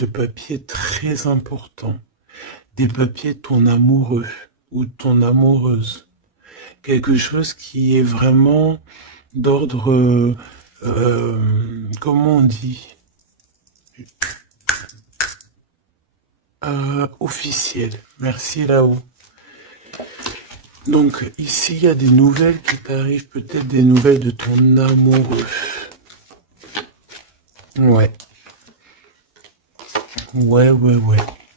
de papiers très importants. Des papiers de ton amoureux ou de ton amoureuse. Quelque chose qui est vraiment d'ordre, comment on dit, officiel. Merci là-haut. Donc ici, il y a des nouvelles qui t'arrivent, peut-être des nouvelles de ton amoureux. Ouais. Ouais.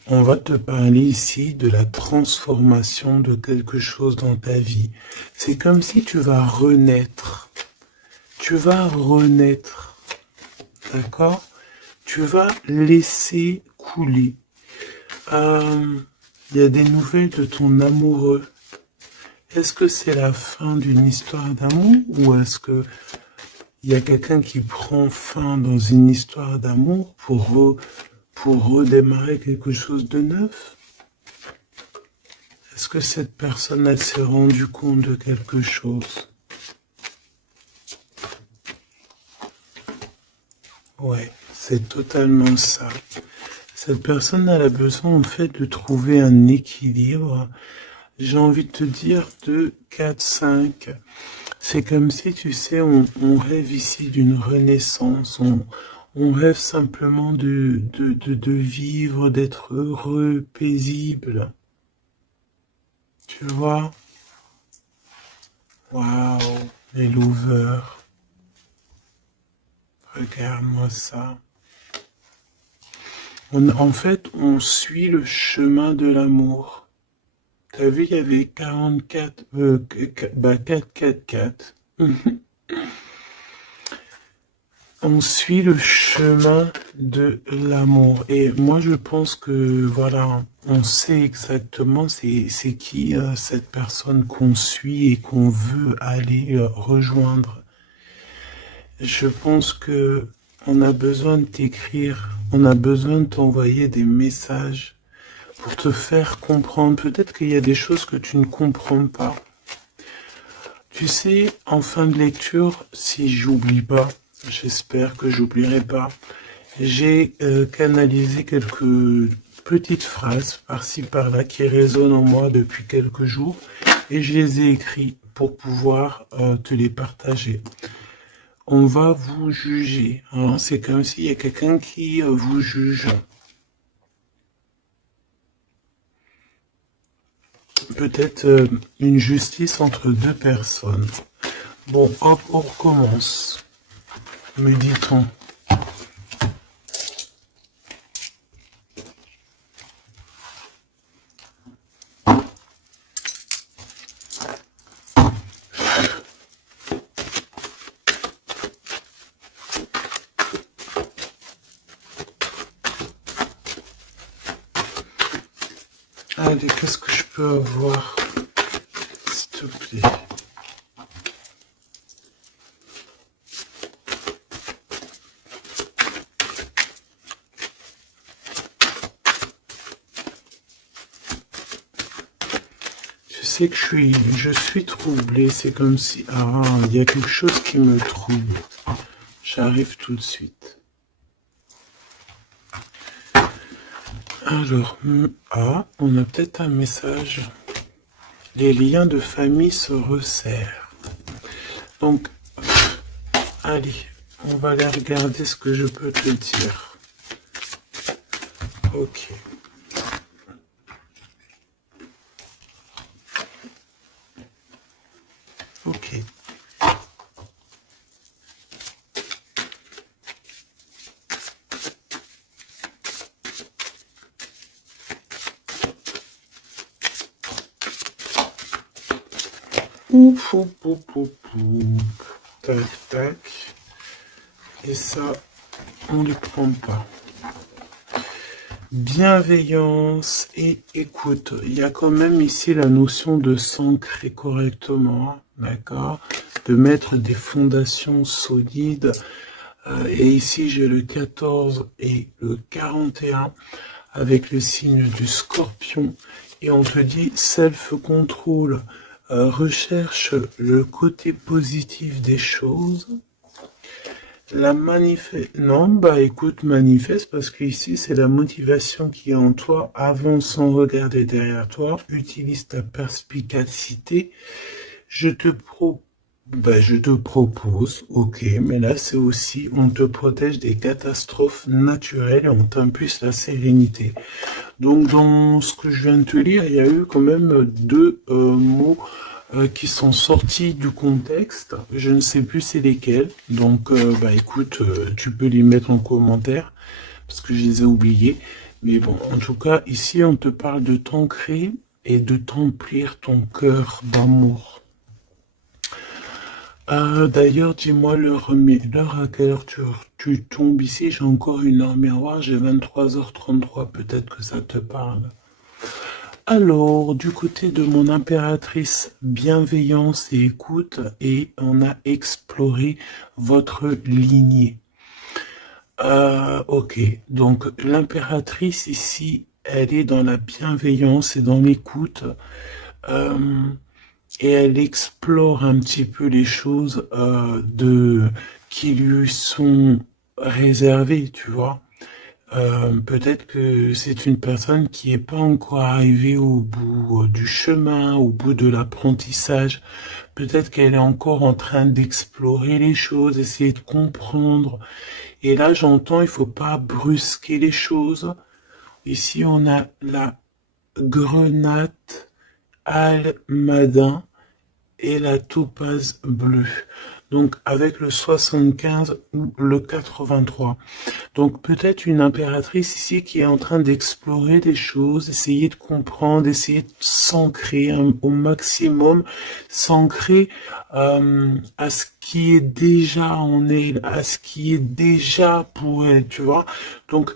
On va te parler ici de la transformation de quelque chose dans ta vie. C'est comme si tu vas renaître. Tu vas renaître. D'accord? Tu vas laisser couler. Il y a des nouvelles de ton amoureux. Est-ce que c'est la fin d'une histoire d'amour ou est-ce que il y a quelqu'un qui prend fin dans une histoire d'amour pour redémarrer quelque chose de neuf? Est-ce que cette personne, elle s'est rendue compte de quelque chose? Ouais, c'est totalement ça. Cette personne, elle a besoin en fait de trouver un équilibre. J'ai envie de te dire de 4-5. C'est comme si, tu sais, on rêve ici d'une renaissance. On rêve simplement de vivre, d'être heureux, paisible. Tu vois? Waouh, les lovers. Regarde-moi ça. En fait, on suit le chemin de l'amour. T'as vu, il y avait 44, 4. On suit le chemin de l'amour. Et moi, je pense que, voilà, on sait exactement c'est qui cette personne qu'on suit et qu'on veut aller rejoindre. Je pense que on a besoin de t'écrire, on a besoin de t'envoyer des messages pour te faire comprendre. Peut-être qu'il y a des choses que tu ne comprends pas. Tu sais, en fin de lecture, si j'oublie pas, j'espère que j'oublierai pas, j'ai canalisé quelques petites phrases par-ci par-là qui résonnent en moi depuis quelques jours et je les ai écrites pour pouvoir te les partager. On va vous juger, hein. C'est comme s'il y a quelqu'un qui vous juge. Peut-être une justice entre deux personnes. Bon, hop, on recommence. Me dit-on. Allez, qu'est-ce que je peux avoir, s'il te plaît? Tu sais que je suis troublé, c'est comme si, il y a quelque chose qui me trouble. J'arrive tout de suite. Alors, on a peut-être un message. Les liens de famille se resserrent. Donc, allez, on va aller regarder ce que je peux te dire. Ok. Ok. Ouf, ouf, ouf, ouf, ouf. Tac, tac. Et ça, on ne le prend pas. Bienveillance et écoute. Il y a quand même ici la notion de s'ancrer correctement, d'accord? De mettre des fondations solides. Et ici, j'ai le 14 et le 41 avec le signe du scorpion. Et on te dit self-control. Recherche le côté positif des choses. La manifeste... Non, bah écoute, manifeste, parce que ici, c'est la motivation qui est en toi. Avance sans regarder derrière toi. Utilise ta perspicacité. Je te je te propose, ok, mais là, c'est aussi, on te protège des catastrophes naturelles et on t'impulse la sérénité. Donc, dans ce que je viens de te lire, il y a eu quand même deux mots qui sont sortis du contexte. Je ne sais plus c'est lesquels. Donc, bah écoute, tu peux les mettre en commentaire parce que je les ai oubliés. Mais bon, en tout cas, ici, on te parle de t'ancrer et de t'emplir ton cœur d'amour. D'ailleurs, dis-moi l'heure à quelle heure tu tombes ici. J'ai encore une heure miroir, j'ai 23h33. Peut-être que ça te parle. Alors, du côté de mon impératrice, bienveillance et écoute, et on a exploré votre lignée. Ok, donc l'impératrice ici, elle est dans la bienveillance et dans l'écoute, et elle explore un petit peu les choses qui lui sont réservées, tu vois. Peut-être que c'est une personne qui n'est pas encore arrivée au bout du chemin, au bout de l'apprentissage. Peut-être qu'elle est encore en train d'explorer les choses, essayer de comprendre. Et là, j'entends, il faut pas brusquer les choses. Ici, on a la grenade almadin et la topaze bleue. Donc, avec le 75 ou le 83. Donc peut-être une impératrice ici qui est en train d'explorer des choses, essayer de comprendre, essayer de s'ancrer au maximum, s'ancrer à ce qui est déjà en elle, à ce qui est déjà pour elle, tu vois. Donc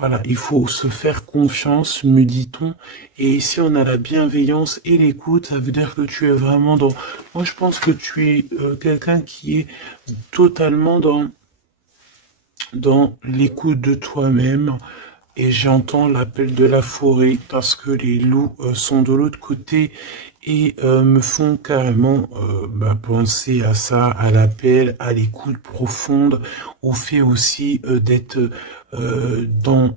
voilà, il faut se faire confiance, me dit-on. Et ici, on a la bienveillance et l'écoute. Ça veut dire que tu es vraiment dans... Moi, je pense que tu es quelqu'un qui est totalement dans l'écoute de toi-même, et j'entends l'appel de la forêt parce que les loups sont de l'autre côté et me font carrément penser à ça, à l'appel, à l'écoute profonde, au fait aussi d'être dans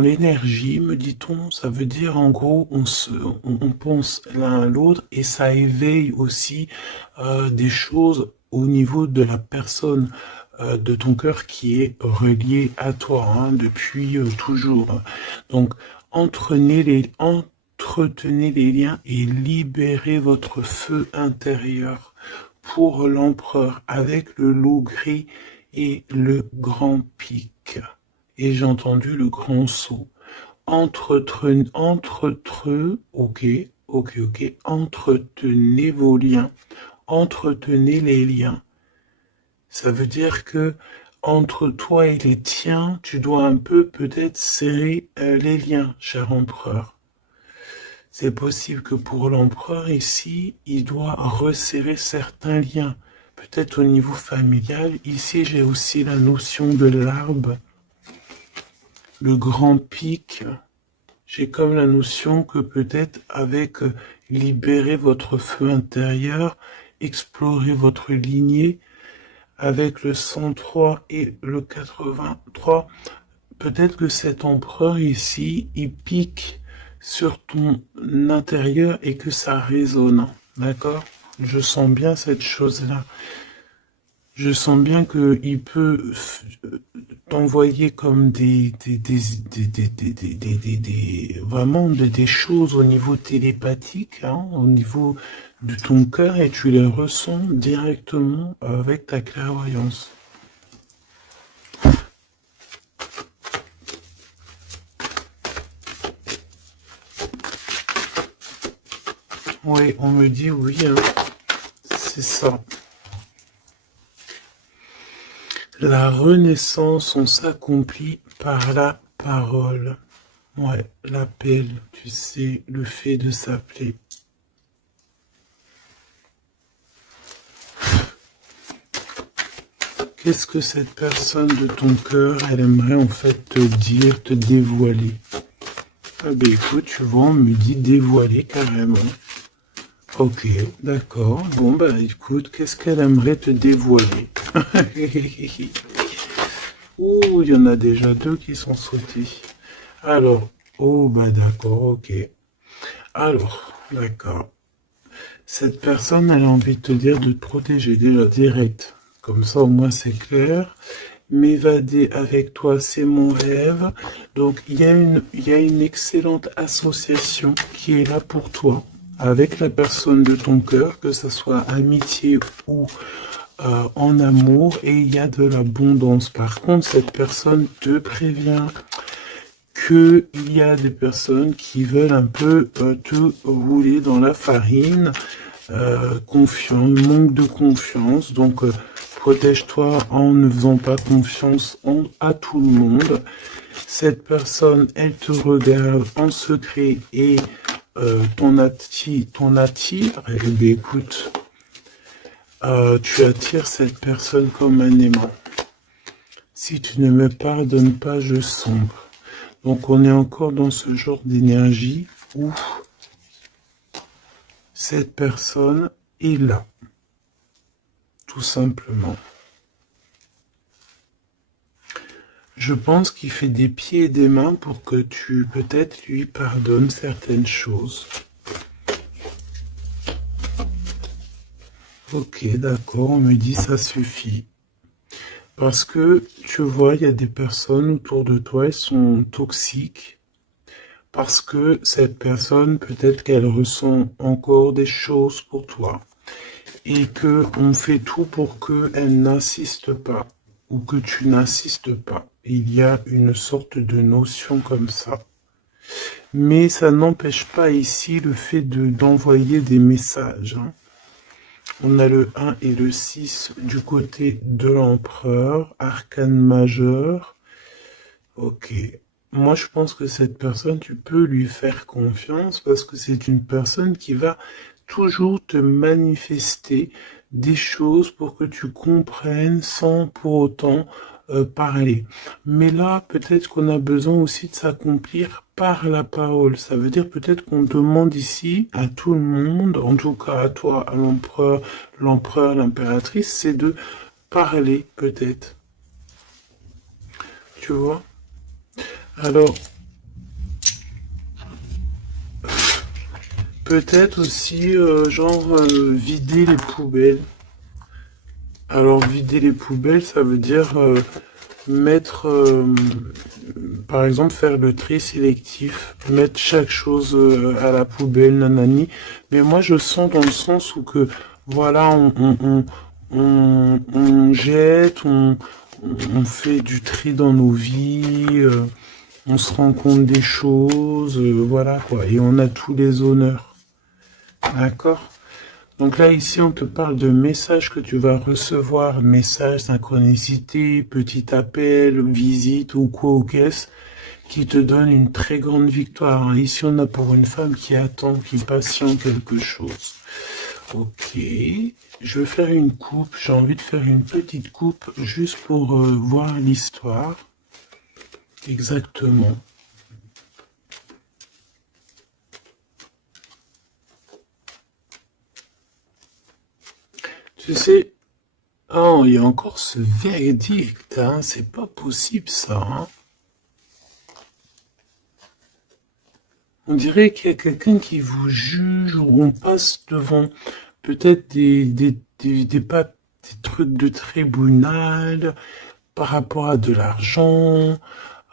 l'énergie, me dit-on. Ça veut dire en gros on pense l'un à l'autre et ça éveille aussi des choses au niveau de la personne de ton cœur qui est relié à toi hein, depuis toujours. Donc entretenez les liens et libérez votre feu intérieur pour l'empereur avec le loup gris et le grand pic. Et j'ai entendu le grand saut. Ok, entretenez vos liens, entretenez les liens. Ça veut dire que entre toi et les tiens, tu dois un peu peut-être serrer les liens, cher empereur. C'est possible que pour l'empereur ici, il doit resserrer certains liens, peut-être au niveau familial. Ici, j'ai aussi la notion de l'arbre, le grand pic. J'ai comme la notion que peut-être avec libérer votre feu intérieur, explorer votre lignée, avec le 103 et le 83, peut-être que cet empereur ici, il pique sur ton intérieur et que ça résonne. D'accord? Je sens bien cette chose-là. Je sens bien qu'il peut t'envoyer comme vraiment des choses au niveau télépathique, hein, au niveau de ton cœur et tu les ressens directement avec ta clairvoyance. Oui, on me dit oui, hein, c'est ça. La renaissance, on s'accomplit par la parole. Ouais, l'appel, tu sais, le fait de s'appeler. Qu'est-ce que cette personne de ton cœur, elle aimerait en fait te dire, te dévoiler? Ah ben écoute, tu vois, on me dit dévoiler carrément. Ok, d'accord. Bon, bah écoute, qu'est-ce qu'elle aimerait te dévoiler? Ouh, il y en a déjà deux qui sont sautés. Alors, oh, bah d'accord, ok. Alors, d'accord. Cette personne, elle a envie de te dire de te protéger déjà direct. Comme ça, au moins, c'est clair. M'évader avec toi, c'est mon rêve. Donc, il y a une excellente association qui est là pour toi, avec la personne de ton cœur, que ce soit amitié ou en amour, et il y a de l'abondance. Par contre, cette personne te prévient qu'il y a des personnes qui veulent un peu te rouler dans la farine, manque de confiance, donc protège-toi en ne faisant pas confiance à tout le monde. Cette personne, elle te regarde en secret et ton attire, eh bien, écoute, tu attires cette personne comme un aimant. Si tu ne me pardonnes pas, je sombre. Donc on est encore dans ce genre d'énergie où cette personne est là, tout simplement. Je pense qu'il fait des pieds et des mains pour que tu peut-être lui pardonnes certaines choses. Ok, d'accord, on me dit ça suffit. Parce que tu vois, il y a des personnes autour de toi, elles sont toxiques. Parce que cette personne, peut-être qu'elle ressent encore des choses pour toi. Et que on fait tout pour qu'elle n'insiste pas. Ou que tu n'insistes pas. Il y a une sorte de notion comme ça. Mais ça n'empêche pas ici le fait d'envoyer des messages. Hein. On a le 1 et le 6 du côté de l'empereur, arcane majeur. Ok. Moi, je pense que cette personne, tu peux lui faire confiance parce que c'est une personne qui va toujours te manifester des choses pour que tu comprennes sans pour autant parler. Mais là, peut-être qu'on a besoin aussi de s'accomplir par la parole. Ça veut dire peut-être qu'on demande ici à tout le monde, en tout cas à toi, à l'empereur, l'impératrice, c'est de parler peut-être. Tu vois? Alors, peut-être aussi, vider les poubelles. Alors, vider les poubelles, ça veut dire mettre, par exemple, faire le tri sélectif, mettre chaque chose à la poubelle, nanani. Mais moi, je sens dans le sens où que, voilà, on jette, on fait du tri dans nos vies, on se rend compte des choses, voilà quoi, et on a tous les honneurs. D'accord? Donc là, ici, on te parle de messages que tu vas recevoir, messages, synchronicité, petit appel, visite ou quoi ou qu'est-ce, qui te donne une très grande victoire. Hein. Ici, on a pour une femme qui attend, qui patiente quelque chose. Ok, je vais faire une coupe, j'ai envie de faire une petite coupe juste pour voir l'histoire. Exactement. Tu sais, oh, il y a encore ce verdict, hein, c'est pas possible ça, hein. On dirait qu'il y a quelqu'un qui vous juge ou on passe devant peut-être des trucs de tribunal par rapport à de l'argent,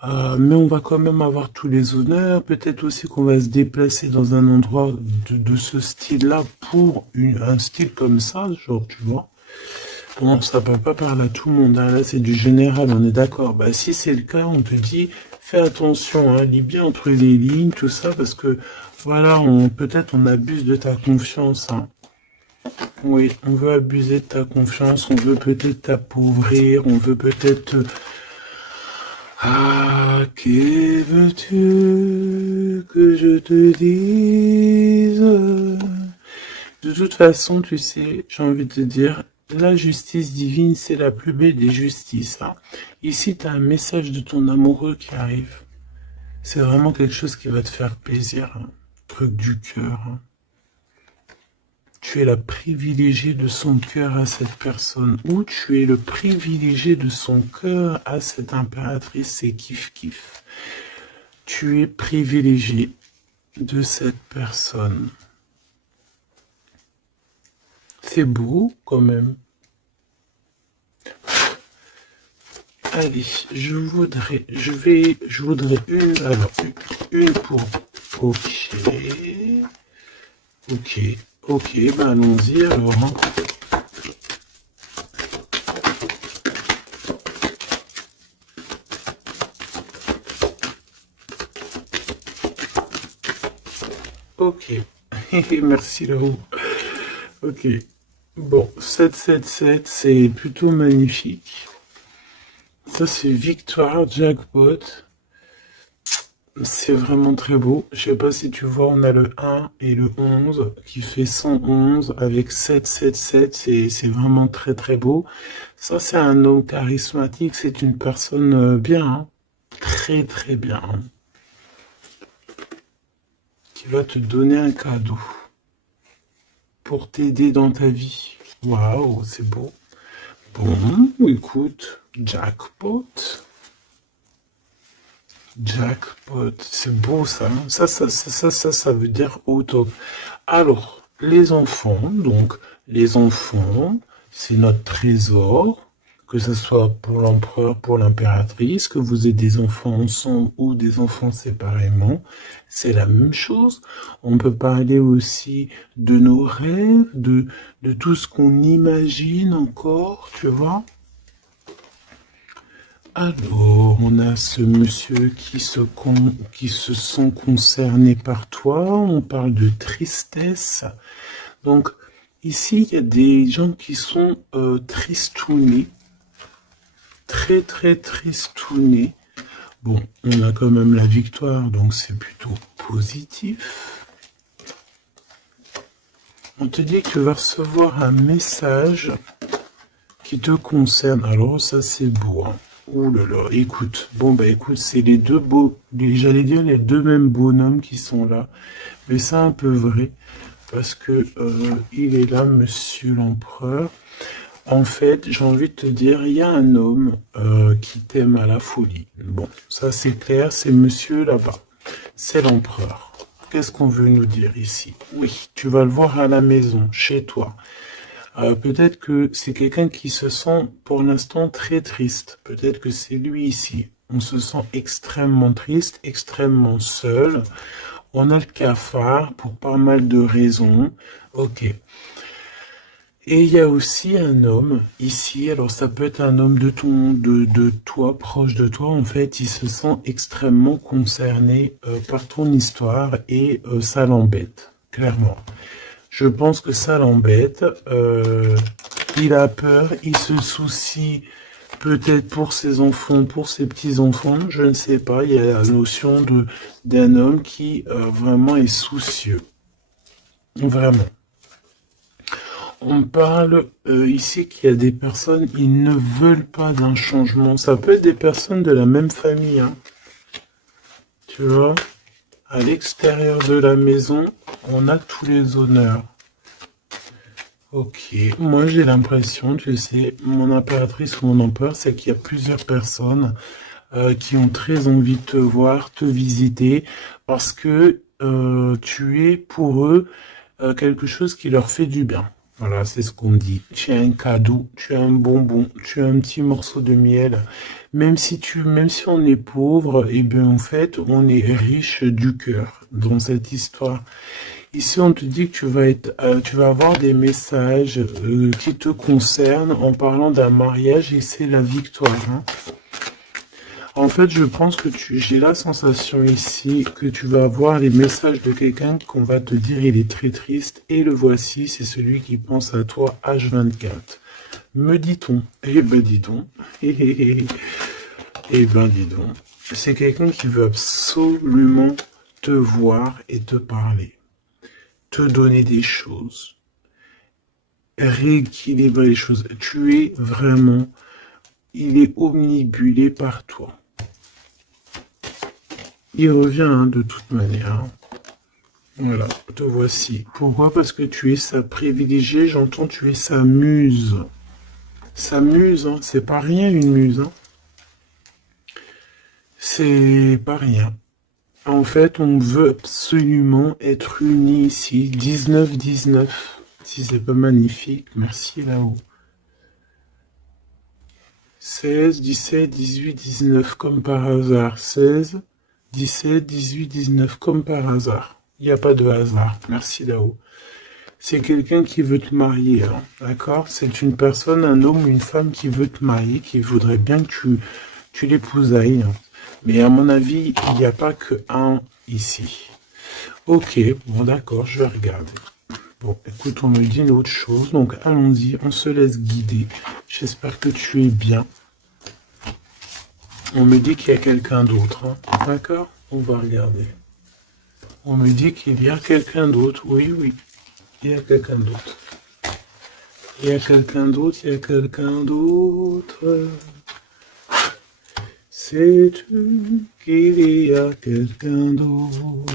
mais on va quand même avoir tous les honneurs. Peut-être aussi qu'on va se déplacer dans un endroit de ce style-là pour un style comme ça, genre, tu vois. Bon, ça peut pas parler à tout le monde, hein. Là c'est du général, on est d'accord. Bah si c'est le cas, on te dit, fais attention, hein, lis bien entre les lignes, tout ça, parce que voilà, peut-être on abuse de ta confiance. Hein. Oui, on veut abuser de ta confiance, on veut peut-être t'appauvrir, on veut peut-être... Ah, que veux-tu que je te dise? De toute façon, tu sais, j'ai envie de te dire, la justice divine, c'est la plus belle des justices. Hein. Ici, tu as un message de ton amoureux qui arrive. C'est vraiment quelque chose qui va te faire plaisir. Hein. Truc du cœur. Hein. tu es la privilégiée de son cœur à cette personne, ou tu es le privilégié de son cœur à cette impératrice, c'est kiff-kiff. Tu es privilégié de cette personne. C'est beau quand même. Allez, je voudrais une pour, ok, ben allons-y alors, hein. Ok, merci Laurent. Ok, bon, 777, c'est plutôt magnifique. Ça, c'est victoire, jackpot. C'est vraiment très beau. Je sais pas si tu vois, on a le 1 et le 11 qui fait 111 avec 777. C'est vraiment très très beau. Ça, c'est un homme charismatique. C'est une personne bien, hein. Très très bien, hein, qui va te donner un cadeau pour t'aider dans ta vie. Waouh, c'est beau. Bon, écoute, jackpot. Jackpot, c'est beau ça, hein. Ça veut dire au top. Alors, les enfants, donc, les enfants, c'est notre trésor, que ce soit pour l'empereur, pour l'impératrice, que vous ayez des enfants ensemble ou des enfants séparément, c'est la même chose. On peut parler aussi de nos rêves, de tout ce qu'on imagine encore, tu vois. Alors, on a ce monsieur qui se sent concerné par toi. On parle de tristesse. Donc, ici, il y a des gens qui sont tristounés. Très, très tristounés. Bon, on a quand même la victoire, donc c'est plutôt positif. On te dit que tu vas recevoir un message qui te concerne. Alors, ça, c'est beau, hein. Ouh là là, écoute, bon bah écoute, c'est les deux j'allais dire les deux mêmes bonhommes qui sont là, mais c'est un peu vrai, parce que il est là, monsieur l'empereur. En fait, j'ai envie de te dire, il y a un homme qui t'aime à la folie. Bon, ça c'est clair, c'est monsieur là-bas, c'est l'empereur. Qu'est-ce qu'on veut nous dire ici? Oui, tu vas le voir à la maison, chez toi. Peut-être que c'est quelqu'un qui se sent pour l'instant très triste. Peut-être que c'est lui ici. On se sent extrêmement triste, extrêmement seul. On a le cafard pour pas mal de raisons. Ok. Et il y a aussi un homme ici. Alors ça peut être un homme de toi, proche de toi. En fait, il se sent extrêmement concerné par ton histoire et ça l'embête, clairement. Je pense que ça l'embête. Il a peur, il se soucie peut-être pour ses enfants, pour ses petits-enfants, je ne sais pas. Il y a la notion d'un homme qui vraiment est soucieux. Vraiment. On parle ici qu'il y a des personnes, ils ne veulent pas d'un changement. Ça peut être des personnes de la même famille, hein. Tu vois, à l'extérieur de la maison, on a tous les honneurs. Ok, moi j'ai l'impression, tu sais, mon impératrice ou mon empereur, c'est qu'il y a plusieurs personnes qui ont très envie de te voir, te visiter, parce que tu es pour eux quelque chose qui leur fait du bien. Voilà, c'est ce qu'on dit. Tu as un cadeau, tu as un bonbon, tu as un petit morceau de miel. Même si on est pauvre, eh bien en fait, on est riche du cœur dans cette histoire. Ici, on te dit que tu vas avoir des messages qui te concernent en parlant d'un mariage et c'est la victoire, hein. En fait, je pense que j'ai la sensation ici que tu vas avoir les messages de quelqu'un qu'on va te dire il est très triste et le voici, c'est celui qui pense à toi H24. Me dit-on. Eh ben dis donc. Eh ben dis donc. C'est quelqu'un qui veut absolument te voir et te parler. Te donner des choses. Rééquilibrer les choses. Tu es vraiment... Il est omnibulé par toi. Il revient hein, de toute manière. Voilà, te voici. Pourquoi? Parce que tu es sa privilégiée, j'entends tu es sa muse. Sa muse, hein, c'est pas rien une muse. Hein. C'est pas rien. En fait, on veut absolument être unis ici. 19-19. Si c'est pas magnifique, merci là-haut. 16, 17, 18, 19, comme par hasard. 16, 17, 18, 19, comme par hasard. Il n'y a pas de hasard. Merci là-haut. C'est quelqu'un qui veut te marier, hein, d'accord? C'est une personne, un homme ou une femme qui veut te marier, qui voudrait bien que tu l'épousailles. Hein. Mais à mon avis, il n'y a pas que un ici. Ok, bon d'accord, je vais regarder. Bon, écoute, on me dit une autre chose, donc allons-y, on se laisse guider. J'espère que tu es bien. On me dit qu'il y a quelqu'un d'autre, hein. D'accord? On va regarder. On me dit qu'il y a quelqu'un d'autre, oui, oui. Il y a quelqu'un d'autre. Il y a quelqu'un d'autre, il y a quelqu'un d'autre. Sais-tu qu'il y a quelqu'un d'autre?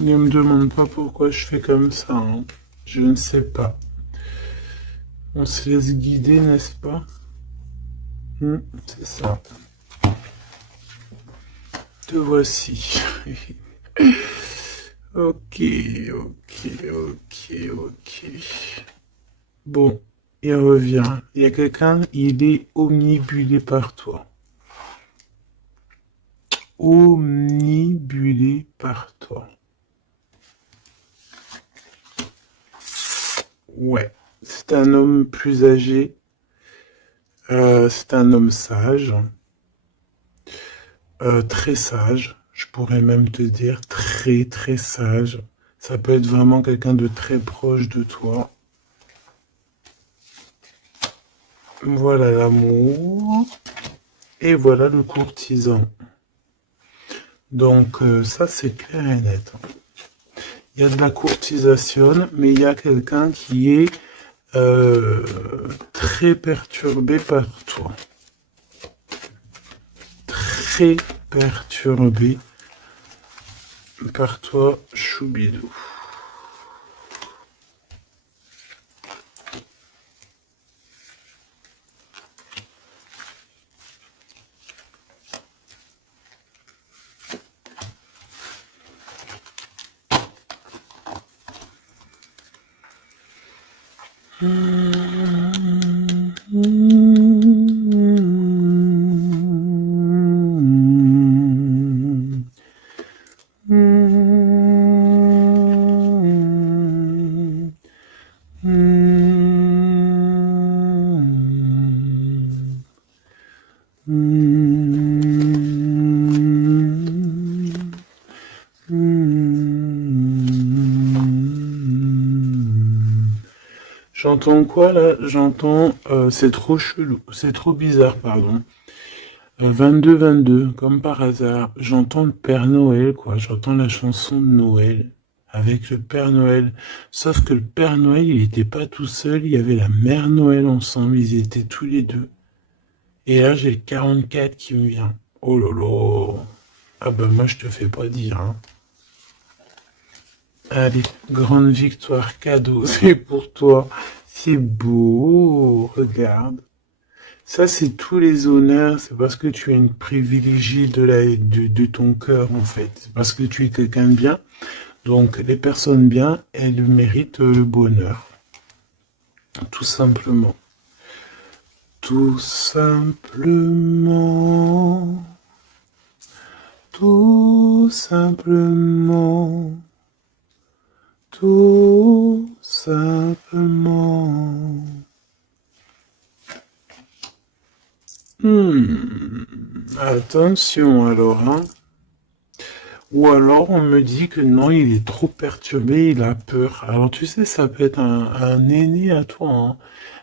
Ne me demande pas pourquoi je fais comme ça, hein. Je ne sais pas. On se laisse guider, n'est-ce pas? C'est ça. Te voici. Ok, ok, ok, ok. Bon, il revient. Il y a quelqu'un, il est omnibulé par toi. Omnibulé par toi. Ouais, c'est un homme plus âgé. C'est un homme sage. Très sage. Je pourrais même te dire très très sage. Ça peut être vraiment quelqu'un de très proche de toi. Voilà l'amour. Et voilà le courtisan. Donc ça c'est clair et net. Il y a de la courtisation, mais il y a quelqu'un qui est très perturbé par toi. Très perturbé par toi, Choubidou. J'entends quoi là? J'entends c'est trop chelou, c'est trop bizarre, pardon. 22-22, comme par hasard, j'entends le Père Noël, quoi. J'entends la chanson de Noël avec le Père Noël. Sauf que le Père Noël, il n'était pas tout seul, il y avait la Mère Noël ensemble, ils étaient tous les deux. Et là, j'ai le 44 qui me vient. Oh là là. Ah ben moi, je te fais pas dire, hein. Allez, grande victoire, cadeau, c'est pour toi. C'est beau, regarde. Ça, c'est tous les honneurs, c'est parce que tu es une privilégiée de ton cœur, en fait. C'est parce que tu es quelqu'un de bien. Donc, les personnes bien, elles méritent le bonheur. Tout simplement. Tout simplement. Tout simplement. Tout simplement. Attention alors, hein. Ou alors on me dit que non, il est trop perturbé, il a peur. Alors tu sais, ça peut être un aîné à toi, hein.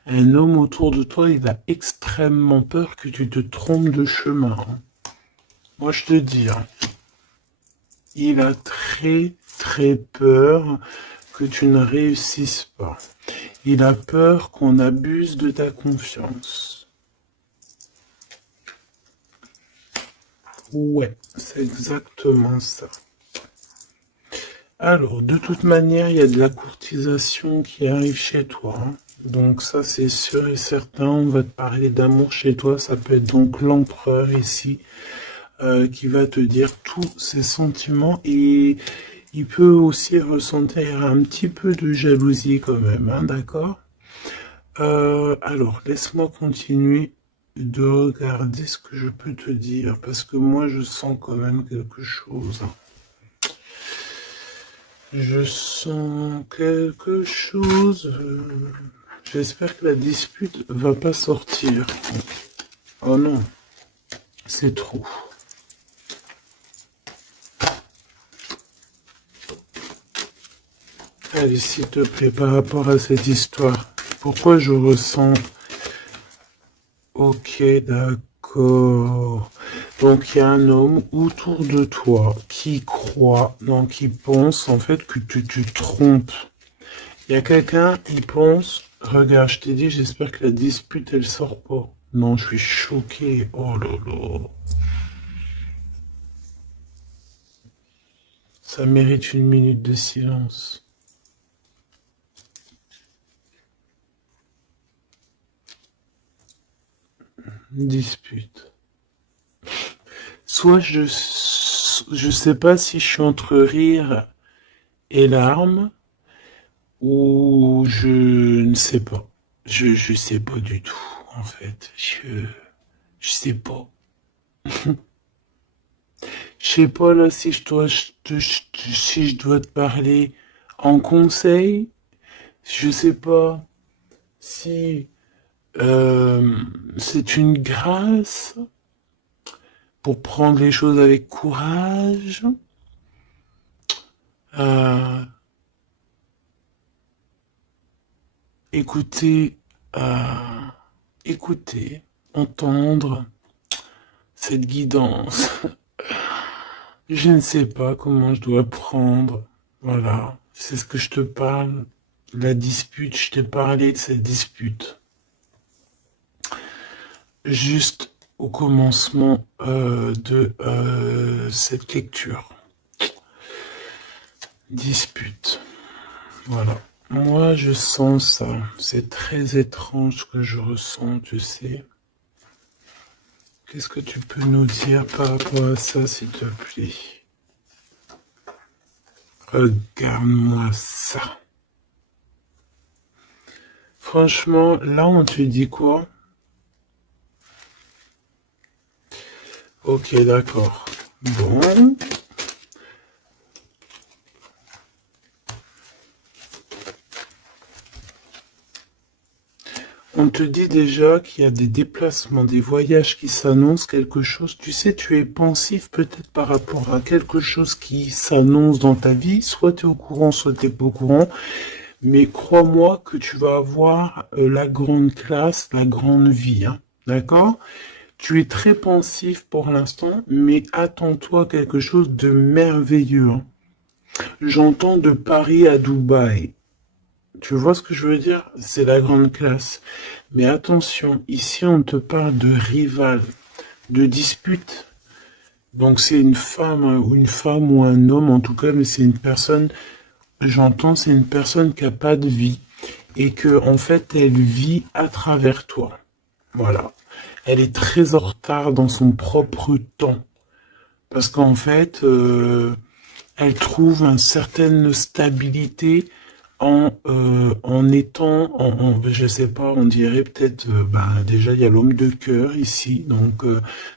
Un homme autour de toi, il a extrêmement peur que tu te trompes de chemin, hein. Moi je te dis, hein, il a très très peur que tu ne réussisses pas. Il a peur qu'on abuse de ta confiance. Ouais, c'est exactement ça. Alors, de toute manière, il y a de la courtisation qui arrive chez toi, hein. Donc ça, c'est sûr et certain. On va te parler d'amour chez toi. Ça peut être donc l'empereur ici qui va te dire tous ses sentiments et il peut aussi ressentir un petit peu de jalousie quand même, hein, d'accord? Alors, laisse-moi continuer de regarder ce que je peux te dire parce que moi, je sens quand même quelque chose. Je sens quelque chose. J'espère que la dispute va pas sortir. Oh non, c'est trop. Allez, s'il te plaît, par rapport à cette histoire, pourquoi je ressens... Ok, d'accord. Donc, il y a un homme autour de toi qui croit, donc qui pense en fait que tu te trompes. Il y a quelqu'un, il pense, regarde, je t'ai dit, j'espère que la dispute, elle sort pas. Non, je suis choqué. Oh là là. Ça mérite une minute de silence. Une dispute. Soit je sais pas si je suis entre rire et larmes, ou je ne sais pas. Je sais pas du tout, en fait. Je sais pas. Je sais pas là si si je dois te parler en conseil. Je sais pas si c'est une grâce pour prendre les choses avec courage. Euh, écouter, euh, écouter, entendre cette guidance. Je ne sais pas comment je dois prendre. Voilà, c'est ce que je te parle. La dispute, je t'ai parlé de cette dispute. Juste au commencement de cette lecture. Dispute. Voilà. Moi, je sens ça. C'est très étrange ce que je ressens, tu sais. Qu'est-ce que tu peux nous dire par rapport à ça, s'il te plaît? Regarde-moi ça. Franchement, là, on te dit quoi? Ok, d'accord. Bon. On te dit déjà qu'il y a des déplacements, des voyages qui s'annoncent, quelque chose. Tu sais, tu es pensif peut-être par rapport à quelque chose qui s'annonce dans ta vie. Soit tu es au courant, soit tu n'es pas au courant. Mais crois-moi que tu vas avoir la grande classe, la grande vie, hein. D'accord? Tu es très pensif pour l'instant, mais attends-toi quelque chose de merveilleux, hein. J'entends de Paris à Dubaï. Tu vois ce que je veux dire? C'est la grande classe. Mais attention, ici on te parle de rival, de dispute. Donc c'est une femme ou un homme en tout cas, mais c'est une personne, j'entends, c'est une personne qui a pas de vie et que en fait elle vit à travers toi. Voilà. Elle est très en retard dans son propre temps parce qu'en fait elle trouve une certaine stabilité en étant, je sais pas, on dirait peut-être, déjà il y a l'homme de cœur ici, donc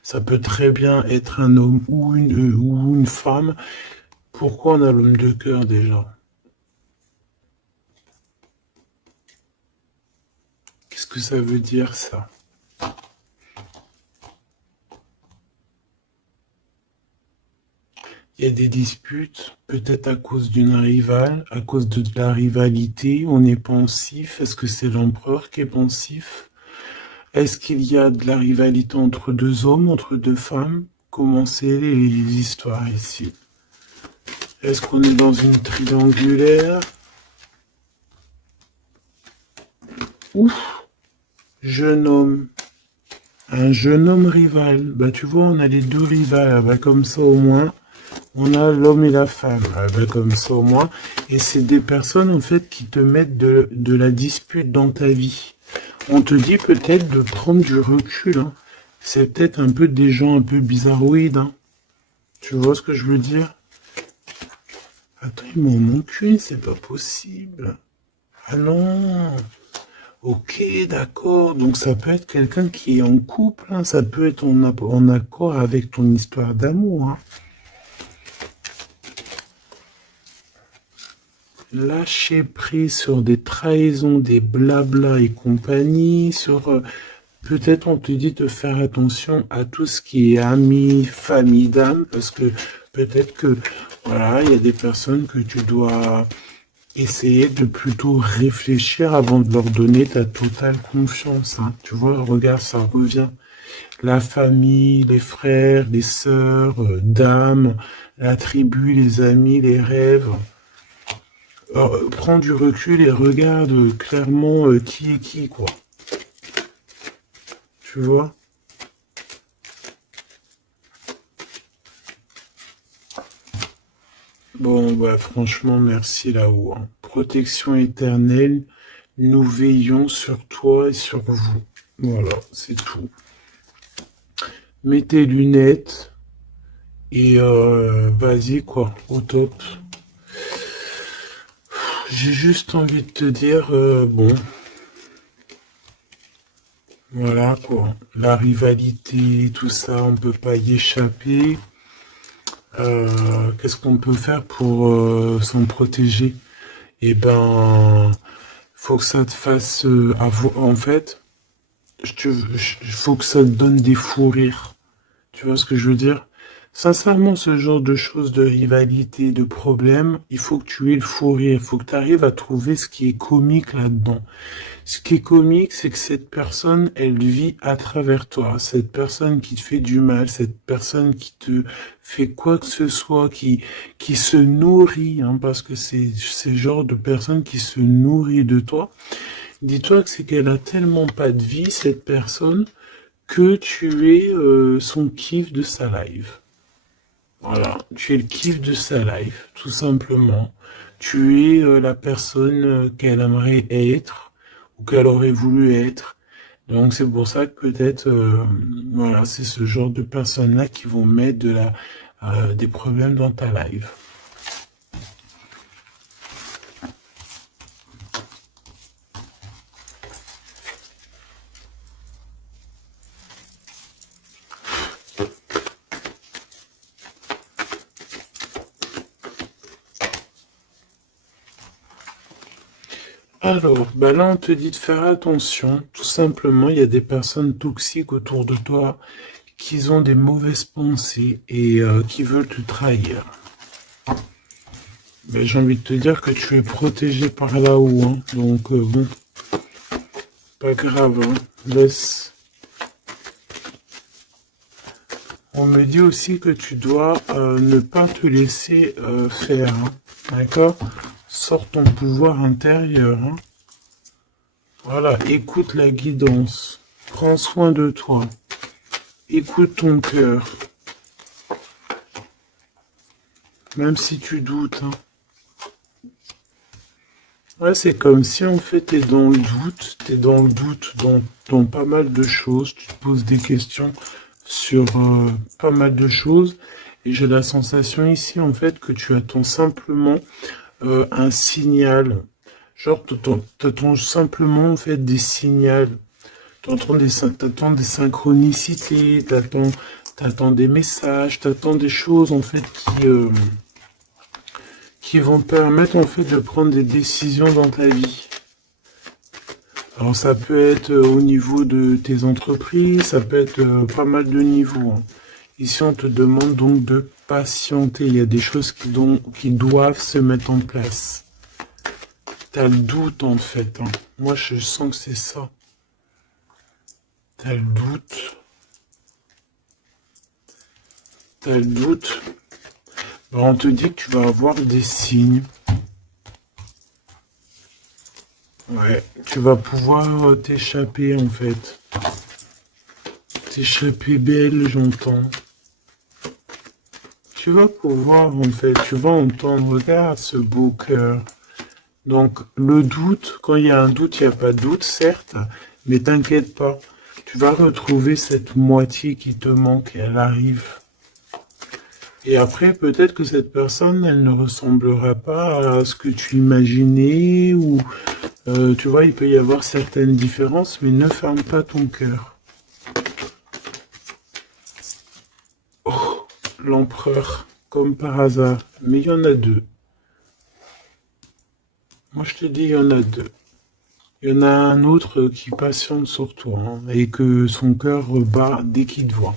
ça peut très bien être un homme ou une femme. Pourquoi on a l'homme de cœur déjà? Qu'est-ce que ça veut dire ça? Il y a des disputes, peut-être à cause d'une rivale, à cause de la rivalité, on est pensif. Est-ce que c'est l'empereur qui est pensif? Est-ce qu'il y a de la rivalité entre deux hommes, entre deux femmes? Comment c'est les histoires ici? Est-ce qu'on est dans une triangulaire? Ouf, jeune homme. Un jeune homme rival. Bah tu vois, on a les deux rivales. Ah, bah, comme ça au moins, on a l'homme et la femme. Ah, bah, comme ça au moins. Et c'est des personnes en fait qui te mettent de la dispute dans ta vie. On te dit peut-être de prendre du recul. Hein. C'est peut-être un peu des gens un peu bizarroïdes. Hein. Tu vois ce que je veux dire? Attends, ils m'ont enculé, c'est pas possible. Ah non. Ok, d'accord. Donc ça peut être quelqu'un qui est en couple. Hein. Ça peut être en accord avec ton histoire d'amour. Hein. Lâcher prise sur des trahisons, des blabla et compagnie, sur peut-être on te dit de faire attention à tout ce qui est amis, famille d'âme, parce que peut-être que voilà, il y a des personnes que tu dois essayer de plutôt réfléchir avant de leur donner ta totale confiance. Hein. Tu vois, regarde, ça revient. La famille, les frères, les sœurs, d'âme, la tribu, les amis, les rêves. Alors, prends du recul et regarde clairement qui est qui, quoi. Tu vois? Bon, bah franchement, merci là-haut. Hein. Protection éternelle, nous veillons sur toi et sur vous. Voilà, c'est tout. Mets tes lunettes et vas-y, quoi, au top. J'ai juste envie de te dire, bon, voilà, quoi. La rivalité, tout ça, on peut pas y échapper. Qu'est-ce qu'on peut faire pour s'en protéger? Eh ben, faut que ça te fasse en fait, faut que ça te donne des fous rires. Tu vois ce que je veux dire? Sincèrement, ce genre de choses, de rivalité, de problèmes, il faut que tu aies le fou rire. Il faut que tu arrives à trouver ce qui est comique là-dedans. Ce qui est comique, c'est que cette personne, elle vit à travers toi. Cette personne qui te fait du mal, cette personne qui te fait quoi que ce soit, qui se nourrit, hein, parce que c'est le genre de personne qui se nourrit de toi. Dis-toi que c'est qu'elle a tellement pas de vie, cette personne, que tu es son kiff de sa life. Voilà, tu es le kiff de sa life, tout simplement. Tu es la personne qu'elle aimerait être ou qu'elle aurait voulu être. Donc c'est pour ça que peut-être, voilà, c'est ce genre de personnes-là qui vont mettre des problèmes dans ta life. Alors, bah là, on te dit de faire attention. Tout simplement, il y a des personnes toxiques autour de toi qui ont des mauvaises pensées et qui veulent te trahir. Ben, j'ai envie de te dire que tu es protégé par là-haut. Hein. Donc, bon, pas grave. Hein. Laisse. On me dit aussi que tu dois ne pas te laisser faire. Hein. D'accord? Sors ton pouvoir intérieur. Hein. Voilà, écoute la guidance. Prends soin de toi. Écoute ton cœur. Même si tu doutes. Hein. Ouais, c'est comme si en fait t'es dans le doute. T'es dans le doute dans pas mal de choses. Tu te poses des questions sur pas mal de choses. Et j'ai la sensation ici en fait que tu attends simplement un signal. Genre, t'attends simplement en fait des signaux. T'attends des synchronicités, t'attends des messages, t'attends des choses en fait qui vont te permettre en fait de prendre des décisions dans ta vie. Alors ça peut être au niveau de tes entreprises, ça peut être pas mal de niveaux. Hein. Ici on te demande donc de patienter. Il y a des choses qui doivent se mettre en place. T'as le doute, en fait. Hein. Moi, je sens que c'est ça. T'as le doute. T'as le doute. Ben, on te dit que tu vas avoir des signes. Ouais, tu vas pouvoir t'échapper, en fait. T'échapper belle, j'entends. Tu vas pouvoir, en fait, tu vas entendre, regarde ce beau cœur. Donc, le doute, quand il y a un doute, il n'y a pas de doute, certes, mais t'inquiète pas. Tu vas retrouver cette moitié qui te manque, elle arrive. Et après, peut-être que cette personne, elle ne ressemblera pas à ce que tu imaginais, ou, tu vois, il peut y avoir certaines différences, mais ne ferme pas ton cœur. Oh, l'empereur, comme par hasard, mais il y en a deux. Moi, je te dis, il y en a deux. Il y en a un autre qui patiente sur toi, hein, et que son cœur bat dès qu'il te voit.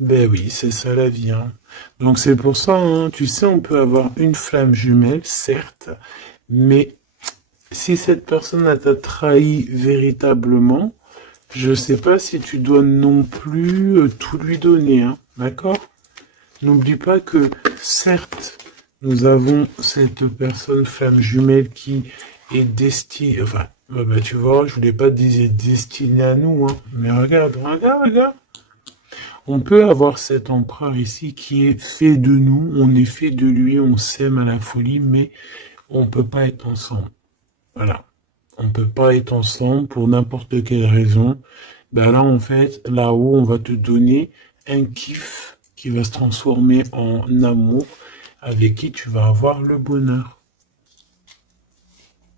Ben oui, c'est ça la vie. Hein. Donc c'est pour ça, hein, tu sais, on peut avoir une flamme jumelle, certes, mais si cette personne t'a trahi véritablement, je sais pas si tu dois non plus tout lui donner, hein, d'accord? N'oublie pas que, certes, nous avons cette personne flamme jumelle qui est destinée, enfin, bah, tu vois, je voulais pas dire destinée à nous, hein, mais regarde, regarde, regarde. On peut avoir cet empereur ici qui est fait de nous, on est fait de lui, on s'aime à la folie, mais on peut pas être ensemble. Voilà. On peut pas être ensemble pour n'importe quelle raison. Ben là, en fait, là-haut, on va te donner un kiff qui va se transformer en amour avec qui tu vas avoir le bonheur.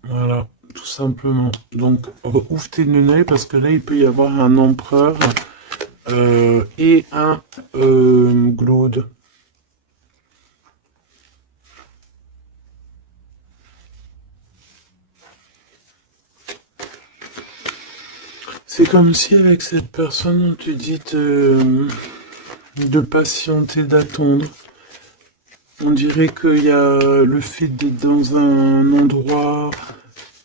Voilà, tout simplement. Donc, ouvre tes lunettes parce que là, il peut y avoir un empereur et un Glaude. C'est comme si avec cette personne, on te dit de patienter, d'attendre. On dirait qu'il y a le fait d'être dans un endroit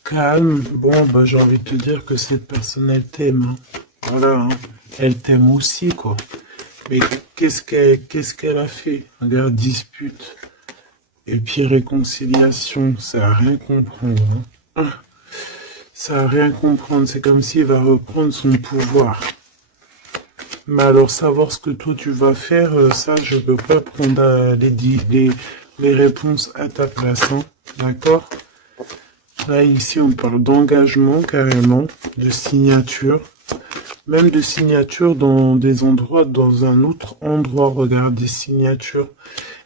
calme. Bon, bah, j'ai envie de te dire que cette personne, elle t'aime. Hein. Voilà, hein. Elle t'aime aussi, quoi. Mais qu'est-ce qu'elle a fait? Regarde, dispute. Et puis réconciliation, ça a rien comprendre. Hein. Ça a rien comprendre. C'est comme s'il va reprendre son pouvoir. Mais alors, savoir ce que toi tu vas faire, ça, je peux pas prendre les réponses à ta place. Hein. D'accord? Là, ici, on parle d'engagement, carrément, de signature. Même de signature dans des endroits, dans un autre endroit. Regarde, des signatures.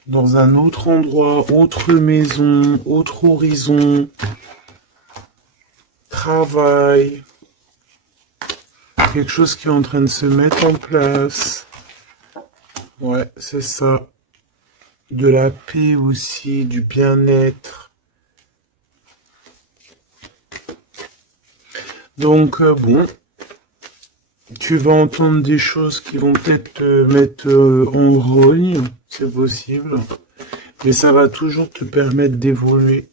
Dans un autre endroit, autre maison, autre horizon. Travail. Quelque chose qui est en train de se mettre en place. Ouais, c'est ça. De la paix aussi, du bien-être. Donc, bon, tu vas entendre des choses qui vont peut-être te mettre en rogne, c'est possible. Mais ça va toujours te permettre d'évoluer.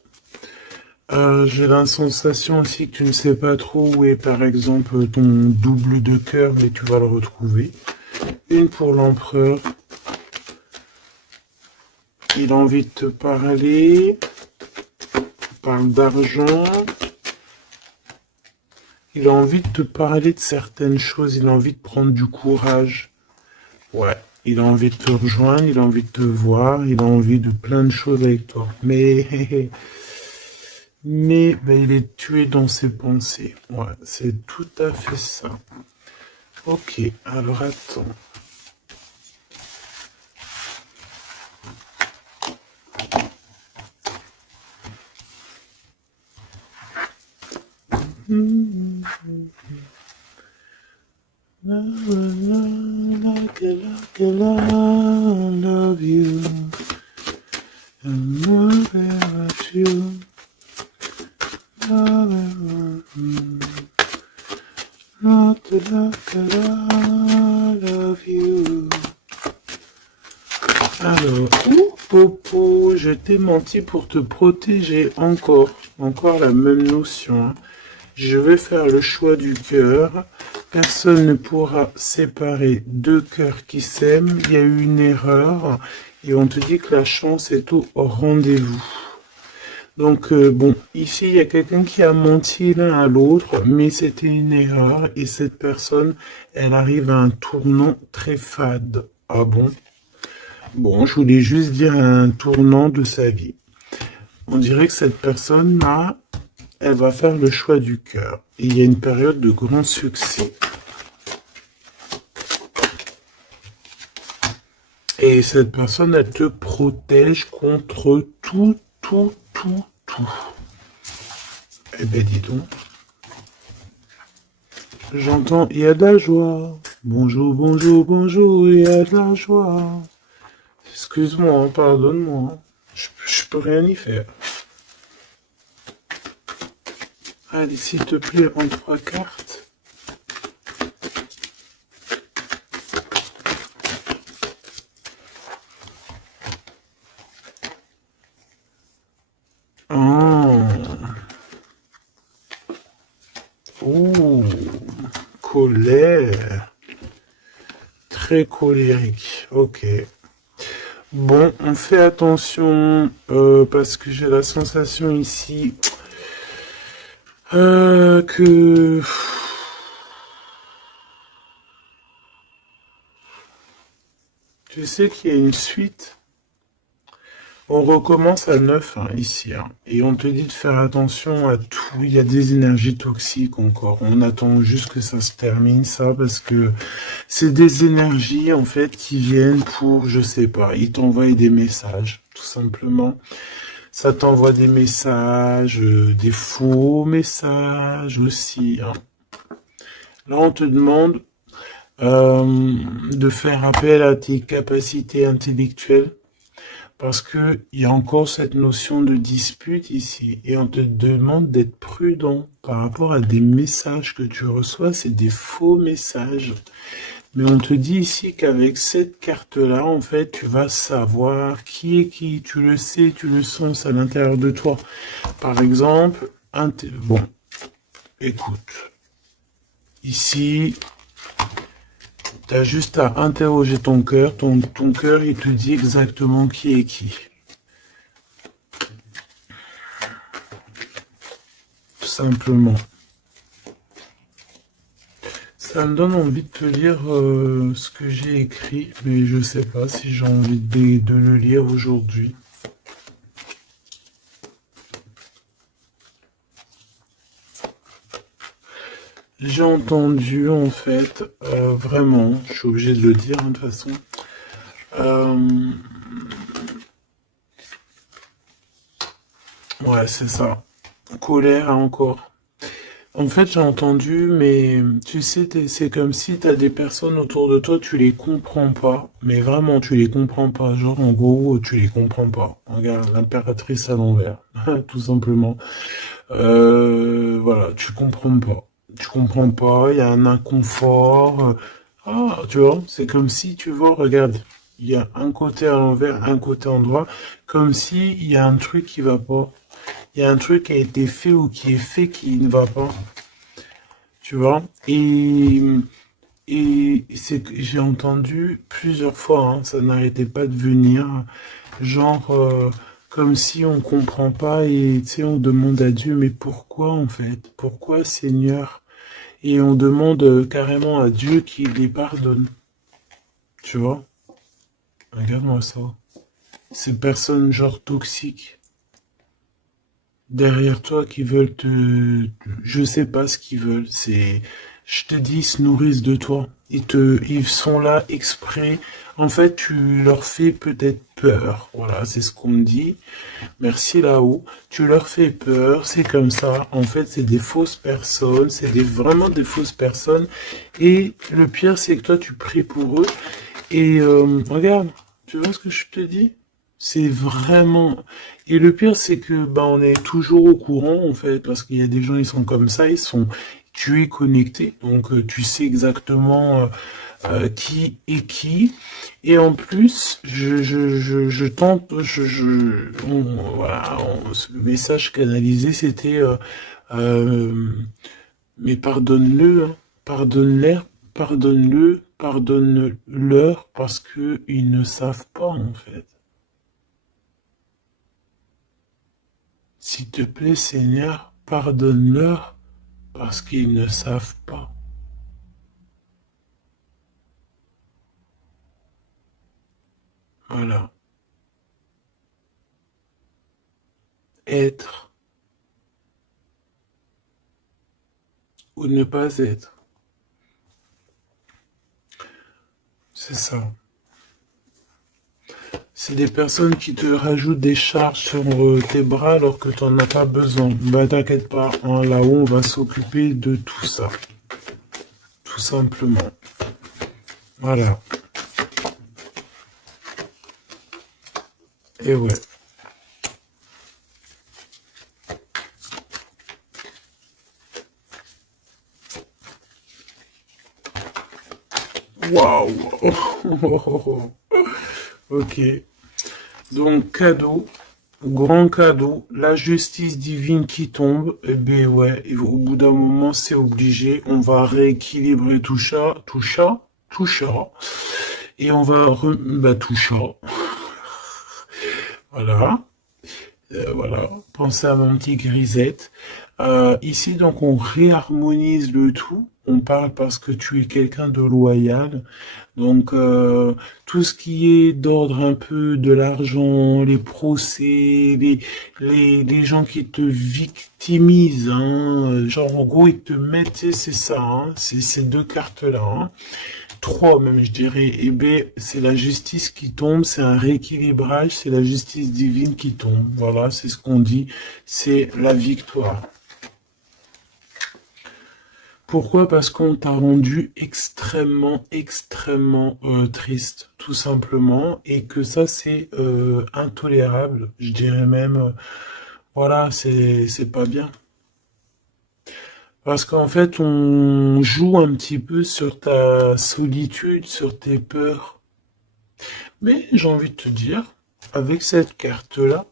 J'ai la sensation aussi que tu ne sais pas trop où est par exemple ton double de cœur, mais tu vas le retrouver. Une pour l'empereur. Il a envie de te parler. Il parle d'argent. Il a envie de te parler de certaines choses. Il a envie de prendre du courage. Ouais. Il a envie de te rejoindre. Il a envie de te voir. Il a envie de plein de choses avec toi. Mais ben, il est tué dans ses pensées. Ouais, c'est tout à fait ça. Ok, alors attends. Love you. And love about you. Love you. Ah, menti pour te protéger encore. Encore la même notion. Hein. Je vais faire le choix du cœur. Personne ne pourra séparer deux cœurs qui s'aiment. Il y a eu une erreur. Et on te dit que la chance est au rendez-vous. Donc, bon, ici, il y a quelqu'un qui a menti l'un à l'autre, mais c'était une erreur. Et cette personne, elle arrive à un tournant très fade. Ah bon? Bon, je voulais juste dire un tournant de sa vie. On dirait que cette personne-là, elle va faire le choix du cœur. Et il y a une période de grand succès. Et cette personne, elle te protège contre tout. Eh ben, dis donc. J'entends, il y a de la joie. Bonjour, bonjour, bonjour, il y a de la joie. Excuse-moi, hein, pardonne-moi. Hein. Je peux rien y faire. Allez, s'il te plaît, en 3 cartes. Oh, colère. Très colérique. Ok. Bon, on fait attention parce que j'ai la sensation ici que je sais qu'il y a une suite. On recommence à 9 hein, ici, hein, et on te dit de faire attention à tout. Il y a des énergies toxiques encore. On attend juste que ça se termine, ça, parce que c'est des énergies en fait qui viennent pour, je sais pas, ils t'envoient des messages, tout simplement. Ça t'envoie des messages, des faux messages aussi. Hein. Là, on te demande de faire appel à tes capacités intellectuelles. Parce que il y a encore cette notion de dispute ici. Et on te demande d'être prudent par rapport à des messages que tu reçois. C'est des faux messages. Mais on te dit ici qu'avec cette carte-là, en fait, tu vas savoir qui est qui. Tu le sais, tu le sens à l'intérieur de toi. Par exemple, bon, écoute. Ici, tu as juste à interroger ton cœur. Ton cœur, il te dit exactement qui est qui. Tout simplement. Ça me donne envie de te lire ce que j'ai écrit, mais je sais pas si j'ai envie de le lire aujourd'hui. J'ai entendu, en fait, vraiment, je suis obligé de le dire, hein, de toute façon, ouais, c'est ça, colère encore. En fait, j'ai entendu, mais tu sais, c'est comme si tu as des personnes autour de toi, tu les comprends pas, mais vraiment, tu les comprends pas. Genre, en gros, tu les comprends pas. Regarde, l'impératrice à l'envers, tout simplement. Voilà, tu comprends pas. Tu comprends pas, il y a un inconfort. Ah, tu vois, c'est comme si, tu vois, regarde, il y a un côté à l'envers, un côté en droit, comme si il y a un truc qui va pas. Il y a un truc qui a été fait ou qui est fait qui ne va pas. Tu vois? Et c'est que j'ai entendu plusieurs fois, hein, ça n'arrêtait pas de venir, genre comme si on comprend pas et tu sais on demande à Dieu mais pourquoi en fait? Pourquoi Seigneur? Et on demande carrément à Dieu qu'il les pardonne. Tu vois? Regarde-moi ça. Ces personnes genre toxiques derrière toi qui veulent je sais pas ce qu'ils veulent, je te dis, ils se nourrissent de toi. Ils sont là exprès. En fait, tu leur fais peut-être peur. Voilà, c'est ce qu'on me dit. Merci là-haut. Tu leur fais peur, c'est comme ça. En fait, c'est des fausses personnes. Vraiment des fausses personnes. Et le pire, c'est que toi, tu pries pour eux. Et regarde, tu vois ce que je te dis? C'est vraiment... Et le pire, c'est que on est toujours au courant, en fait, parce qu'il y a des gens, ils sont comme ça, tu es connecté, donc tu sais exactement qui est qui. Et en plus, je tente, voilà, le message canalisé, c'était, mais pardonne-le, hein, pardonne-le, pardonne-leur, parce que ils ne savent pas, en fait. S'il te plaît, Seigneur, pardonne-leur, parce qu'ils ne savent pas. Voilà. Être ou ne pas être. C'est ça. C'est des personnes qui te rajoutent des charges sur tes bras alors que tu n'en as pas besoin. Bah t'inquiète pas, hein, là-haut on va s'occuper de tout ça. Tout simplement. Voilà. Et ouais. Waouh. Ok. Donc cadeau. Grand cadeau, la justice divine qui tombe, eh ben ouais, et au bout d'un moment c'est obligé, on va rééquilibrer tout ça, et on va tout ça, voilà, voilà, pensez à mon petit grisette. Ici donc on réharmonise le tout, on parle parce que tu es quelqu'un de loyal, donc tout ce qui est d'ordre un peu de l'argent, les procès, les gens qui te victimisent, hein, genre en gros ils te mettent, c'est ça, hein, c'est ces deux cartes-là, hein, trois même je dirais, et ben c'est la justice qui tombe, c'est un rééquilibrage, c'est la justice divine qui tombe, voilà, c'est ce qu'on dit, c'est la victoire. Pourquoi? Parce qu'on t'a rendu extrêmement triste, tout simplement, et que ça c'est intolérable. Je dirais même, voilà, c'est pas bien. Parce qu'en fait, on joue un petit peu sur ta solitude, sur tes peurs. Mais j'ai envie de te dire, avec cette carte-là,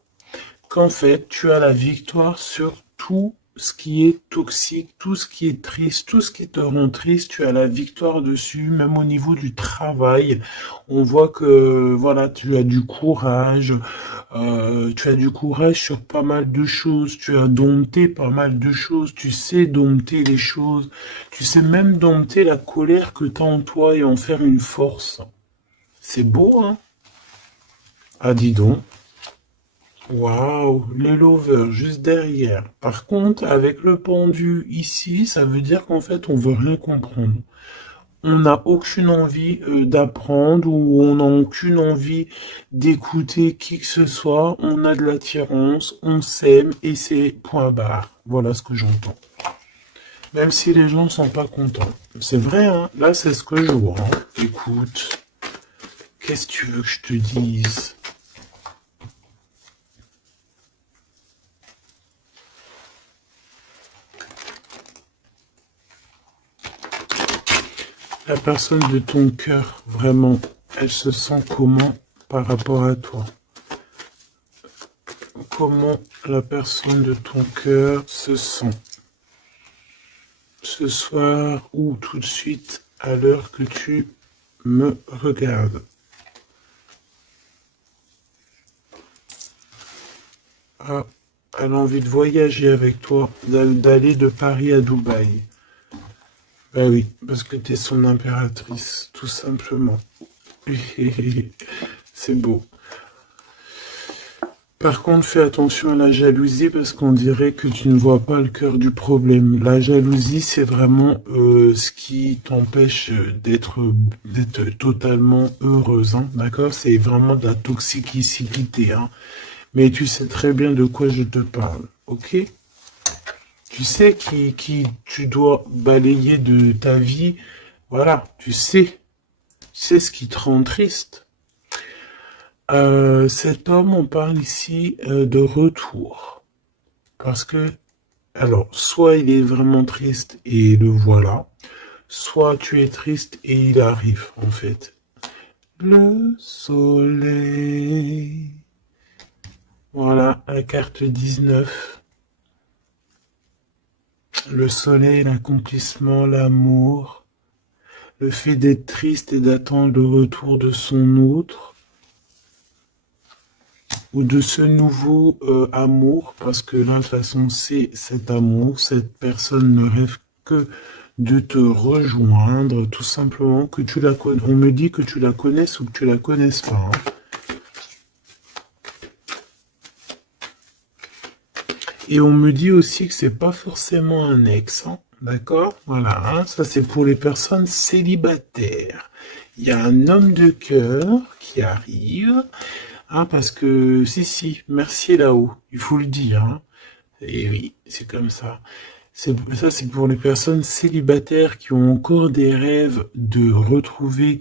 qu'en fait, tu as la victoire sur tout ce qui est toxique, tout ce qui est triste, tout ce qui te rend triste, tu as la victoire dessus, même au niveau du travail. On voit que, voilà, tu as du courage sur pas mal de choses, tu as dompté pas mal de choses, tu sais dompter les choses, tu sais même dompter la colère que tu as en toi et en faire une force. C'est beau, hein? Ah, dis donc. Waouh, les lovers juste derrière. Par contre, avec le pendu ici, ça veut dire qu'en fait, on veut rien comprendre. On n'a aucune envie d'apprendre ou on n'a aucune envie d'écouter qui que ce soit. On a de l'attirance, on s'aime et c'est point barre. Voilà ce que j'entends. Même si les gens ne sont pas contents. C'est vrai, hein. Là, c'est ce que je vois, hein. Écoute, qu'est-ce que tu veux que je te dise? La personne de ton cœur, vraiment, elle se sent comment par rapport à toi? Comment la personne de ton cœur se sent ce soir ou tout de suite à l'heure que tu me regardes? Ah, elle a envie de voyager avec toi, d'aller de Paris à Dubaï. Ben oui, parce que tu es son impératrice, tout simplement. C'est beau. Par contre, fais attention à la jalousie parce qu'on dirait que tu ne vois pas le cœur du problème. La jalousie, c'est vraiment ce qui t'empêche d'être totalement heureuse, hein, d'accord? C'est vraiment de la toxicité, hein. Mais tu sais très bien de quoi je te parle, ok? Tu sais qui tu dois balayer de ta vie, voilà, tu sais ce qui te rend triste. Cet homme, on parle ici de retour. Parce que, alors, soit il est vraiment triste et le voilà, soit tu es triste et il arrive, en fait. Le soleil. Voilà, la carte 19. Le soleil, l'accomplissement, l'amour. Le fait d'être triste et d'attendre le retour de son autre. Ou de ce nouveau amour, parce que là, de toute façon, c'est cet amour, cette personne ne rêve que de te rejoindre, tout simplement, que tu la connais. On me dit que tu la connaisses ou que tu la connaisses pas. Hein. Et on me dit aussi que c'est pas forcément un ex, hein, d'accord? Voilà, hein, ça c'est pour les personnes célibataires. Il y a un homme de cœur qui arrive. Ah, parce que, si, merci là-haut, il faut le dire, hein. Et oui, c'est comme ça. Ça, c'est pour les personnes célibataires qui ont encore des rêves de retrouver,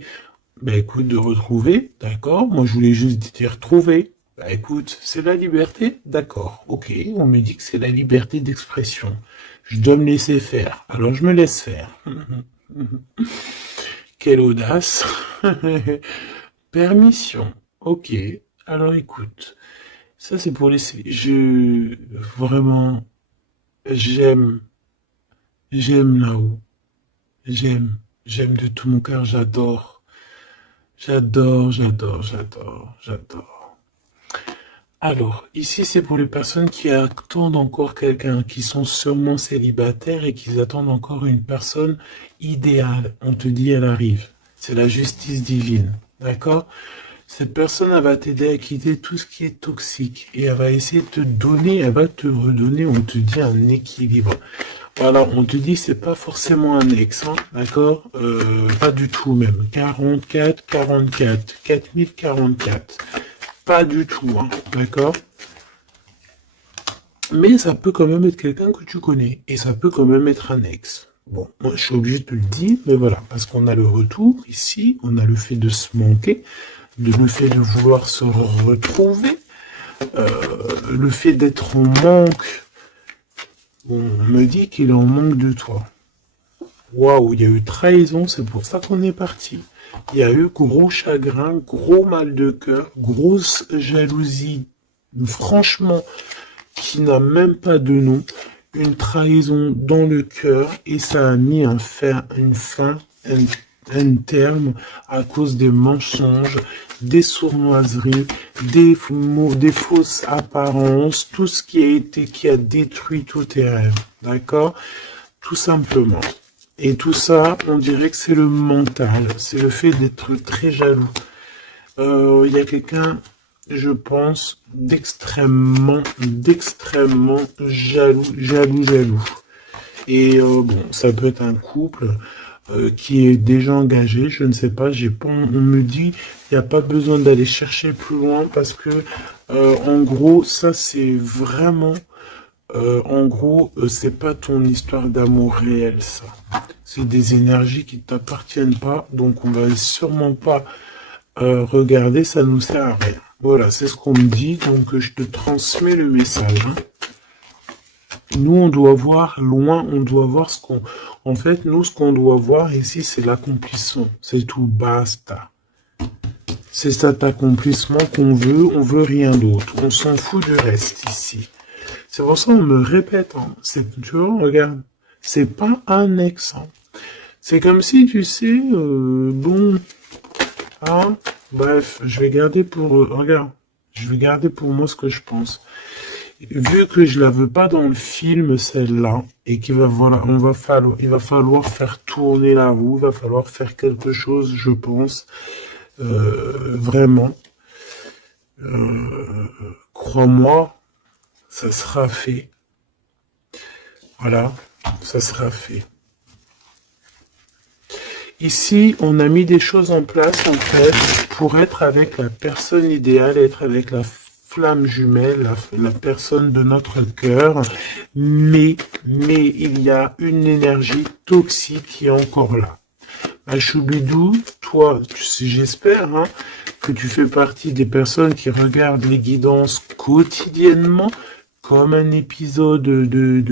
bah écoute, de retrouver, d'accord? Moi, je voulais juste dire retrouver. Bah écoute, c'est la liberté, d'accord, ok, on me dit que c'est la liberté d'expression. Je dois me laisser faire, alors je me laisse faire. Quelle audace. Permission, ok. Alors écoute, ça c'est pour les... Vraiment, j'aime, j'aime là-haut. J'aime de tout mon cœur, j'adore. J'adore. Alors, ici c'est pour les personnes qui attendent encore quelqu'un, qui sont sûrement célibataires et qui attendent encore une personne idéale. On te dit elle arrive. C'est la justice divine, d'accord? Cette personne, elle va t'aider à quitter tout ce qui est toxique et elle va essayer de te donner, elle va te redonner, on te dit, un équilibre. Voilà, on te dit, c'est pas forcément un ex, hein, d'accord? Pas du tout même. 44, 4044. Pas du tout, hein, d'accord? Mais ça peut quand même être quelqu'un que tu connais et ça peut quand même être un ex. Bon, moi je suis obligé de te le dire, mais voilà, parce qu'on a le retour ici, on a le fait de se manquer, le fait de vouloir se retrouver, le fait d'être en manque. On me dit qu'il est en manque de toi. Waouh, il y a eu trahison, c'est pour ça qu'on est parti. Il y a eu gros chagrin, gros mal de cœur, grosse jalousie, franchement, qui n'a même pas de nom, une trahison dans le cœur, et ça a mis un terme à cause des mensonges, des sournoiseries, des fausses apparences, tout ce qui a détruit tous tes rêves, d'accord? Tout simplement. Et tout ça, on dirait que c'est le mental, c'est le fait d'être très jaloux. Il y a quelqu'un, je pense, d'extrêmement jaloux. Et bon, ça peut être un couple qui est déjà engagé, je ne sais pas, on me dit, il n'y a pas besoin d'aller chercher plus loin parce que, en gros, ça c'est vraiment, c'est pas ton histoire d'amour réel, ça. C'est des énergies qui ne t'appartiennent pas, donc on va sûrement pas regarder, ça nous sert à rien. Voilà, c'est ce qu'on me dit, donc je te transmets le message. Hein. Nous, on doit voir loin, on doit voir ce qu'on... En fait, nous, ce qu'on doit voir ici, c'est l'accomplissement. C'est tout, basta. C'est cet accomplissement qu'on veut, on veut rien d'autre. On s'en fout du reste ici. C'est pour ça qu'on me répète, hein. Tu vois, regarde, c'est pas un ex. Hein. C'est comme si, tu sais, bon, hein, bref, je vais garder pour, regarde, je vais garder pour moi ce que je pense. Vu que je la veux pas dans le film, celle-là, et qu'il va, voilà, il va falloir faire tourner la roue, il va falloir faire quelque chose, je pense, vraiment. Crois-moi, ça sera fait. Voilà, ça sera fait. Ici, on a mis des choses en place, en fait, pour être avec la personne idéale, être avec la flamme jumelle, la personne de notre cœur, mais il y a une énergie toxique qui est encore là. Choubidou, toi, j'espère hein, que tu fais partie des personnes qui regardent les guidances quotidiennement, comme un épisode de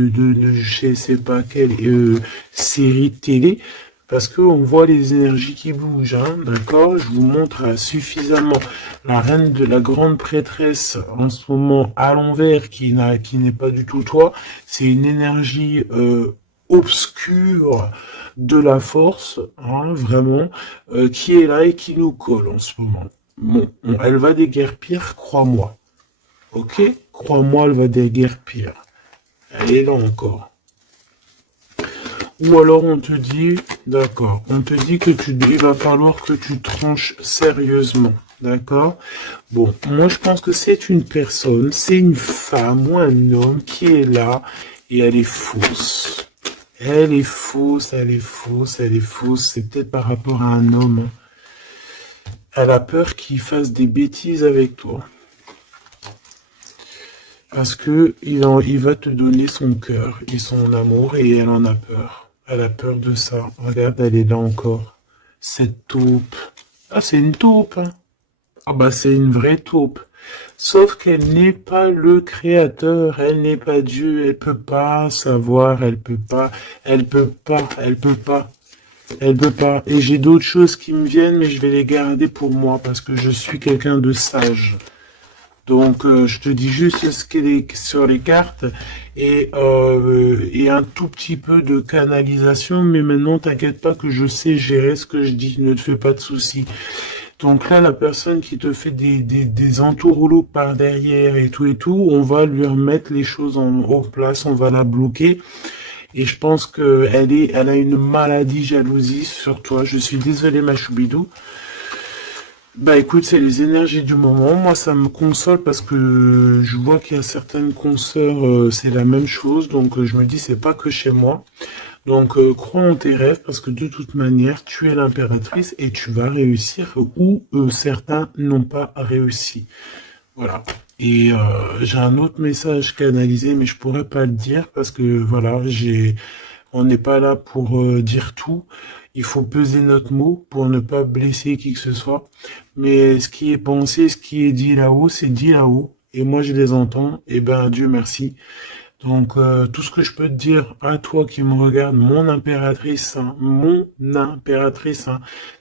je sais pas quelle série télé, parce que on voit les énergies qui bougent, hein, d'accord? Je vous montre suffisamment la reine de la grande prêtresse en ce moment à l'envers, qui n'est pas du tout toi. C'est une énergie obscure de la force, hein, vraiment, qui est là et qui nous colle en ce moment. Bon, elle va déguerpir, crois-moi. Ok? Crois-moi, elle va déguerpir. Elle est là encore. Ou alors on te dit, d'accord, on te dit que il va falloir que tu tranches sérieusement, d'accord? Bon, moi je pense que c'est une personne, c'est une femme ou un homme qui est là et elle est fausse. Elle est fausse, elle est fausse, elle est fausse. C'est peut-être par rapport à un homme. Elle a peur qu'il fasse des bêtises avec toi. Parce que il va te donner son cœur et son amour et elle en a peur. Elle a peur de ça. Regarde, elle est là encore. Cette taupe. Ah, c'est une taupe, hein. Ah bah c'est une vraie taupe. Sauf qu'elle n'est pas le créateur, elle n'est pas Dieu, elle peut pas savoir, elle peut pas, elle peut pas, elle peut pas, elle peut pas. Et j'ai d'autres choses qui me viennent, mais je vais les garder pour moi parce que je suis quelqu'un de sage. Donc, je te dis juste ce qu'il est sur les cartes et un tout petit peu de canalisation. Mais maintenant, t'inquiète pas que je sais gérer ce que je dis. Ne te fais pas de soucis. Donc là, la personne qui te fait des entourloupes par derrière et tout, on va lui remettre les choses en place. On va la bloquer. Et je pense que elle a une maladie jalousie sur toi. Je suis désolé, ma choubidou. Bah écoute, c'est les énergies du moment. Moi, ça me console parce que je vois qu'il y a certaines consoeurs, c'est la même chose. Donc je me dis, c'est pas que chez moi. Donc crois en tes rêves parce que de toute manière, tu es l'impératrice et tu vas réussir où certains n'ont pas réussi. Voilà. Et j'ai un autre message canalisé, mais je pourrais pas le dire parce que voilà, on n'est pas là pour dire tout. Il faut peser notre mot pour ne pas blesser qui que ce soit. Mais ce qui est pensé, ce qui est dit là-haut, c'est dit là-haut. Et moi, je les entends. Et ben, Dieu merci. Donc, tout ce que je peux te dire à toi qui me regarde, mon impératrice, hein,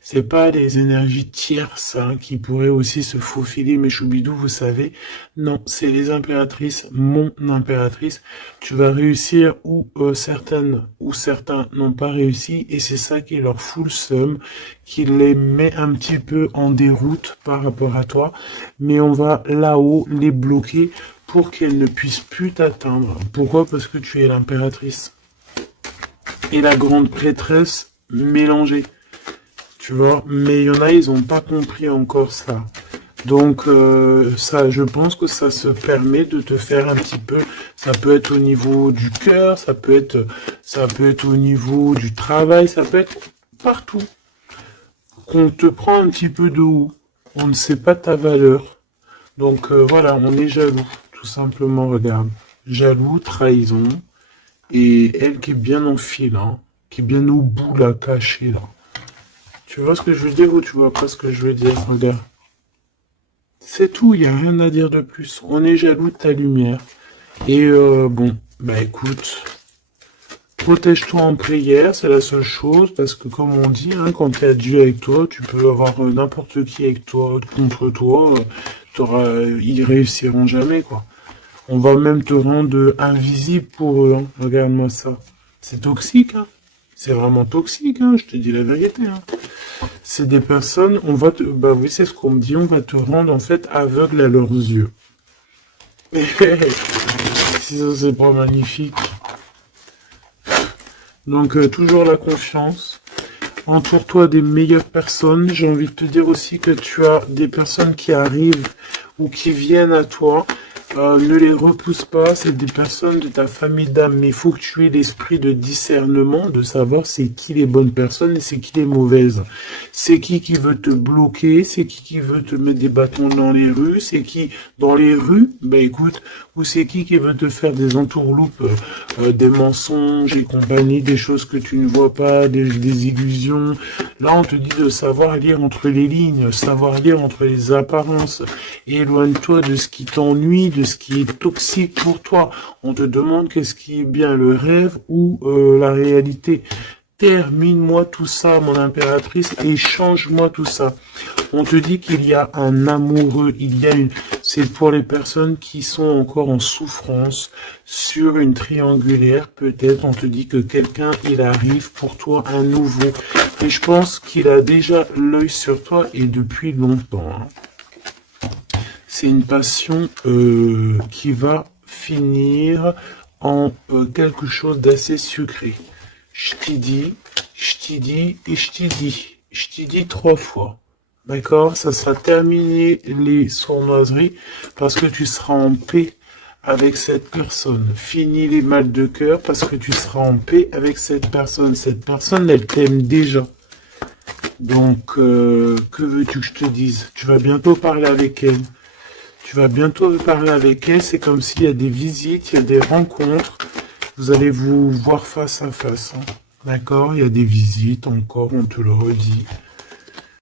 c'est pas les énergies tierces hein, qui pourraient aussi se faufiler, mes choubidous, vous savez. Non, c'est les impératrices, mon impératrice. Tu vas réussir où certaines ou certains n'ont pas réussi, et c'est ça qui leur fout le seum, qui les met un petit peu en déroute par rapport à toi. Mais on va là-haut les bloquer pour qu'elle ne puisse plus t'atteindre. Pourquoi? Parce que tu es l'impératrice. Et la grande prêtresse mélangée. Tu vois? Mais il y en a, ils n'ont pas compris encore ça. Donc, ça, je pense que ça se permet de te faire un petit peu, ça peut être au niveau du cœur, ça peut être au niveau du travail, ça peut être partout. Qu'on te prend un petit peu de haut. On ne sait pas ta valeur. Donc, voilà, on est jaloux. Tout simplement, regarde. Jaloux, trahison. Et elle qui est bien en fil, hein, qui est bien au bout, là, cachée, là. Tu vois ce que je veux dire ou tu vois pas ce que je veux dire? Regarde. C'est tout, il n'y a rien à dire de plus. On est jaloux de ta lumière. Et bon, bah écoute, protège-toi en prière, c'est la seule chose, parce que comme on dit, hein, quand tu as Dieu avec toi, tu peux avoir n'importe qui avec toi, contre toi, ils réussiront jamais, quoi. On va même te rendre invisible pour eux. Hein. Regarde-moi ça. C'est toxique. Hein. C'est vraiment toxique. Hein. Je te dis la vérité. Hein. C'est des personnes, on va te... Bah oui, c'est ce qu'on me dit. On va te rendre en fait aveugle à leurs yeux. Si ça, c'est pas magnifique. Donc, toujours la confiance. Entoure-toi des meilleures personnes. J'ai envie de te dire aussi que tu as des personnes qui arrivent ou qui viennent à toi. Ne les repousse pas, c'est des personnes de ta famille d'âme, mais il faut que tu aies l'esprit de discernement, de savoir c'est qui les bonnes personnes et c'est qui les mauvaises. C'est qui veut te bloquer, c'est qui veut te mettre des bâtons dans les rues, c'est qui dans les rues, bah écoute, ou c'est qui veut te faire des entourloupes, des mensonges et compagnie, des choses que tu ne vois pas, des illusions. Là, on te dit de savoir lire entre les lignes, savoir lire entre les apparences. Éloigne-toi de ce qui t'ennuie, de ce qui est toxique pour toi. On te demande qu'est-ce qui est bien, le rêve ou la réalité. termine-moi tout ça, mon impératrice, et change-moi tout ça. On te dit qu'il y a un amoureux, c'est pour les personnes qui sont encore en souffrance, sur une triangulaire, peut-être, on te dit que quelqu'un, il arrive pour toi, un nouveau. Et je pense qu'il a déjà l'œil sur toi, et depuis longtemps, hein. C'est une passion qui va finir en quelque chose d'assez sucré. Je t'y dis, je t'y dis et je t'y dis. Je t'y dis 3 fois. D'accord? Ça sera terminé les sournoiseries parce que tu seras en paix avec cette personne. Fini les mal de cœur parce que tu seras en paix avec cette personne. Cette personne, elle t'aime déjà. Donc, que veux-tu que je te dise? Tu vas bientôt parler avec elle. Tu vas bientôt parler avec elle. C'est comme s'il y a des visites, il y a des rencontres. Vous allez vous voir face à face. Hein. D'accord? Il y a des visites encore, on te le redit.